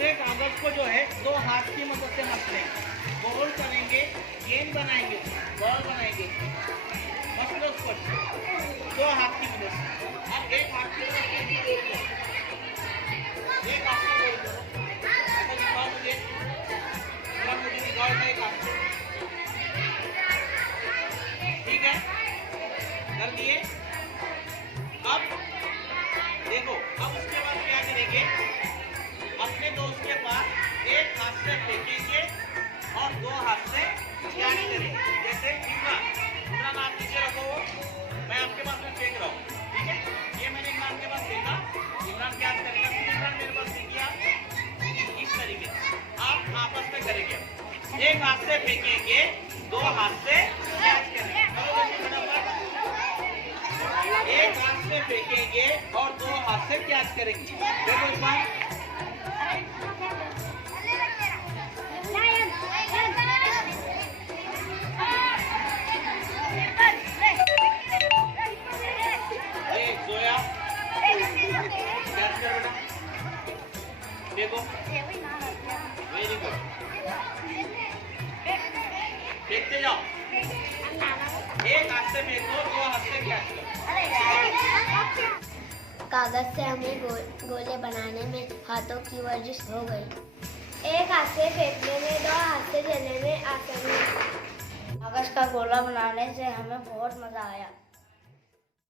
पूरे कागज को जो है दो हाथ की मदद से मसल लेंगे, गोल करेंगे, गेंद बनाएंगे, बॉल बनाएंगे, मसल उसको दो हाथ की मदद से। अब एक हाथ की मदद से एक हाथ से गोल करो, दिखाओ मुझे, मुझे दिखाओ एक हाथ से, ठीक है, कर दिए। अब देखो, अब उसके बाद क्या करेंगे, अपने दोस्त के पास एक हाथ से फेंकेंगे और दो हाथ से कैच करेंगे। जैसे इमरान आप नीचे रखो, मैं आपके पास में फेंक रहा हूँ, ठीक है, ये मैंने इमरान के पास फेंका, इमरान क्या करेगा, फिर इमरान मेरे पास फेंकिया, इस तरीके से आप आपस में करेंगे। एक हाथ से फेंकेंगे, दो हाथ से कैच करेंगे, एक हाथ से फेंकेंगे और दो हाथ से कैच करेंगे। देखो इस बार जोया कैच कर बेटा, देखो वेरी गुड, फेंकते जाओ, एक हाथ से फेंको, दो हाथ से कैच करो। कागज से हमें गोले बनाने में हाथों की वर्जिश हो गई। एक हाथ से फेंकने में, दो हाथ से चलने में आसानी। कागज का गोला बनाने से हमें बहुत मजा आया।